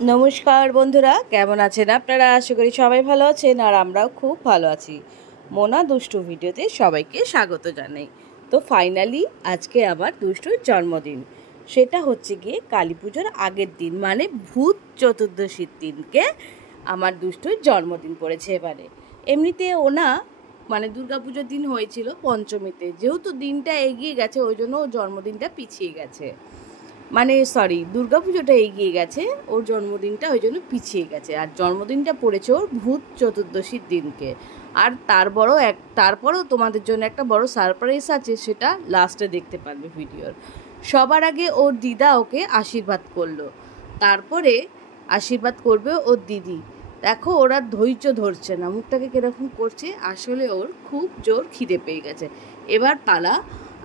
नमस्कार बंधुरा केमन आছেন আপনারা आशा करी सबाई भालो आছেন और আমরাও खूब भालो आছি। मोना दुष्टू भिडियोते सबाइके स्वागत जानाई। तो फाइनली आज के आबार दुष्टुर जन्मदिन, सेटा होच्छे गिये काली पुजोर आगेर दिन माने भूत चतुर्दशीर दिनके आमार दुष्टुर जन्मदिन पड़ेछे एबारे। एमनिते ओना माने दुर्गा पुजोर दिन हयेछिलो पंचमीते, जेहेतु दिनटा एगिये गेछे ओइजोन्नो ओर जन्मदिनटा पिछिये गेछे, মানে সরি দুর্গা পুজোটা এগিয়ে গেছে, ওর জন্মদিনটা ওই জন্য পিছিয়ে গেছে। আর জন্মদিনটা পড়েছে ওর ভূত চতুর্দশীর দিনকে। আর তারপরেও তোমাদের জন্য একটা বড় সারপ্রাইজ আছে, সেটা লাস্টে দেখতে পারবে ভিডিওর। সবার আগে ওর দিদা ওকে আশীর্বাদ করলো, তারপরে আশীর্বাদ করবে ওর দিদি। দেখো ওরা ধৈর্য ধরছে না, মুখটাকে কিরকম করছে, আসলে ওর খুব জোর খিদে পেয়ে গেছে। এবার পালা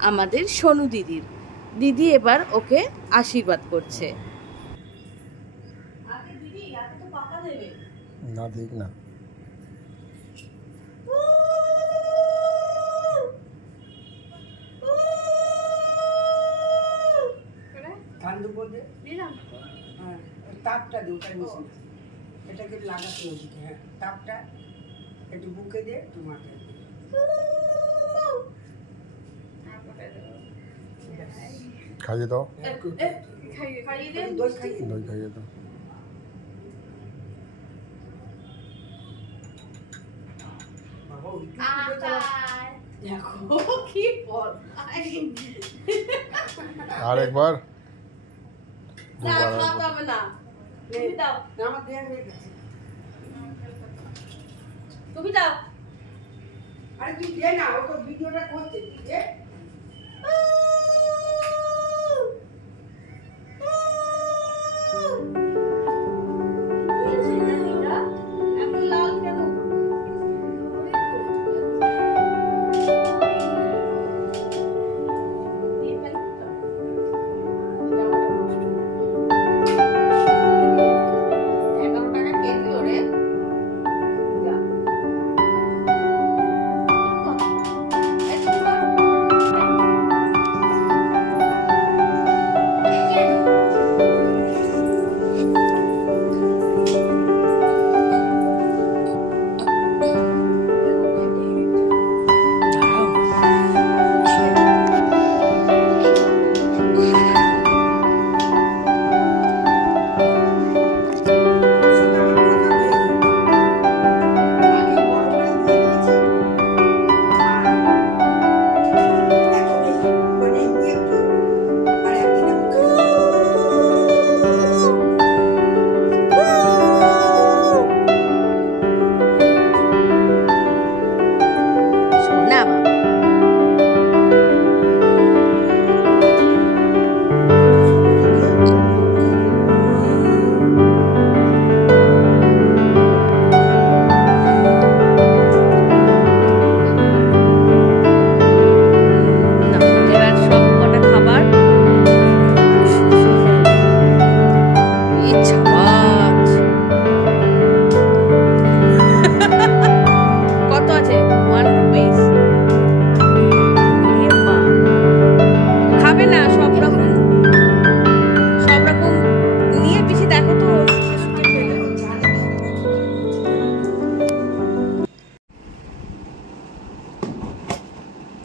আমাদের সোনু দিদির। দিদি এবার ওকে আশীর্বাদ করছে। আগে দিদি আগে তো পাপা দেবে না, দেখ না। কান্দু বলে দিলাম, হ্যাঁ তাপটা দে, ওটা নিস না, এটাকে লাগাতে হবে। হ্যাঁ তাপটা একটু বুকে দে, তোমাকে খাইয়ে দাও, দই খাইয়ে দাও। আর একবার তুমি দাও। আরে তুই দে না, ও তো ভিডিওটা করতে দিচ্ছে।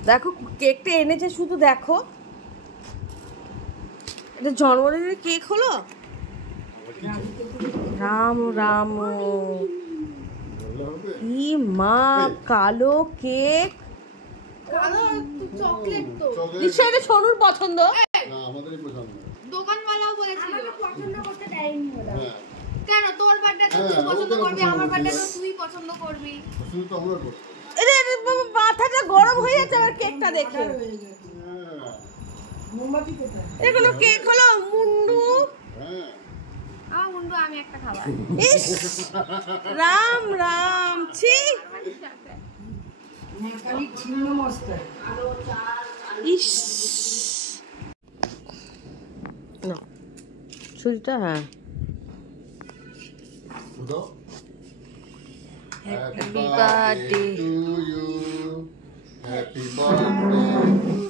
দেখো কেকটা এনেছে, শুধু দেখো, এটা জন্মদিনের কেক হলো। রাম রাম, ই মা, কালো কেক, কালো চকলেট তো নিশ্চয়ই এটা সোনুর পছন্দ। না, আমাদেরই পছন্দ। দোকানওয়ালাও বলেছিল আমাকে পছন্দ করতে দেয়নি ওরা। হ্যাঁ। কেন তোর বার্থডে তো তুই পছন্দ করবি, আমার বার্থডে তো তুই পছন্দ করবি। পছন্দ তো আমরা করব। মাথাটা গরম হয়ে যাচ্ছে আমার কেকটা দেখে। মোমবাতি কোথায়? এগুলো কেক হলো মুন্ডু। হ্যাঁ আমার মুন্ডু আমি একটা খাবার। ইস রাম রাম, ছি মা কালী ছিন্ন মস্ত। ইস না ছুরিটা, হ্যাঁ দাও। Happy birthday to you, happy birthday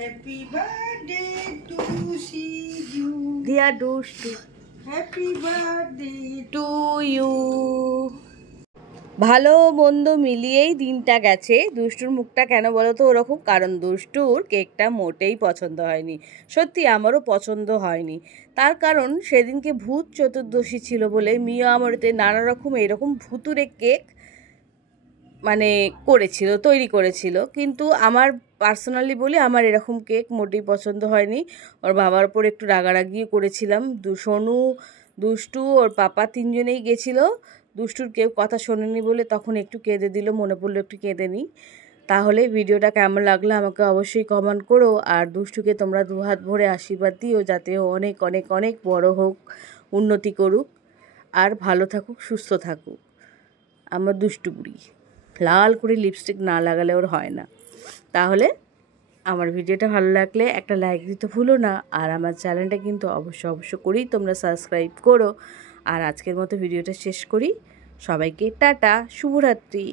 happy birthday to Siju, Diya দুষ্টু হ্যাপি বার্থডে টু ইউ। ভালো মন্দ মিলিয়েই দিনটা গেছে। দুষ্টুর মুখটা কেন বলো তো ওরকম, কারণ দুষ্টুর কেকটা মোটেই পছন্দ হয়নি। সত্যি আমারও পছন্দ হয়নি। তার কারণ সেদিনকে ভূত চতুর্দশী ছিল বলে মিয়া আমারতে নানা রকম এরকম ভুতুরে কেক মানে তৈরি করেছিল, কিন্তু আমার পার্সোনালি বলি আমার এরকম কেক মোটেই পছন্দ হয়নি। ওর বাবার ওপর একটু রাগারাগিও করেছিলাম। সোনু, দুষ্টু, ওর পাপা তিনজনেই গেছিলো। দুষ্টুর কেউ কথা শোনেনি বলে তখন একটু কেঁদে দিল, মনে পড়লো একটু কেঁদে নিই। তাহলে ভিডিওটা কেমন লাগলো আমাকে অবশ্যই কমেন্ট করো। আর দুষ্টুকে তোমরা দুহাত ভরে আশীর্বাদ দিও যাতে ও অনেক অনেক অনেক বড় হোক, উন্নতি করুক, আর ভালো থাকুক, সুস্থ থাকুক। আমার দুষ্টু বুড়ি লাল করে লিপস্টিক না লাগালে ওর হয় না। তাহলে আমার ভিডিওটা ভালো লাগলে একটা লাইক দিতে ভুলো না। আর আমার চ্যানেলটা কিন্তু অবশ্য করেই তোমরা সাবস্ক্রাইব করো। আর আজকের মতো ভিডিওটা শেষ করি। সবাইকে টাটা, শুভরাত্রি।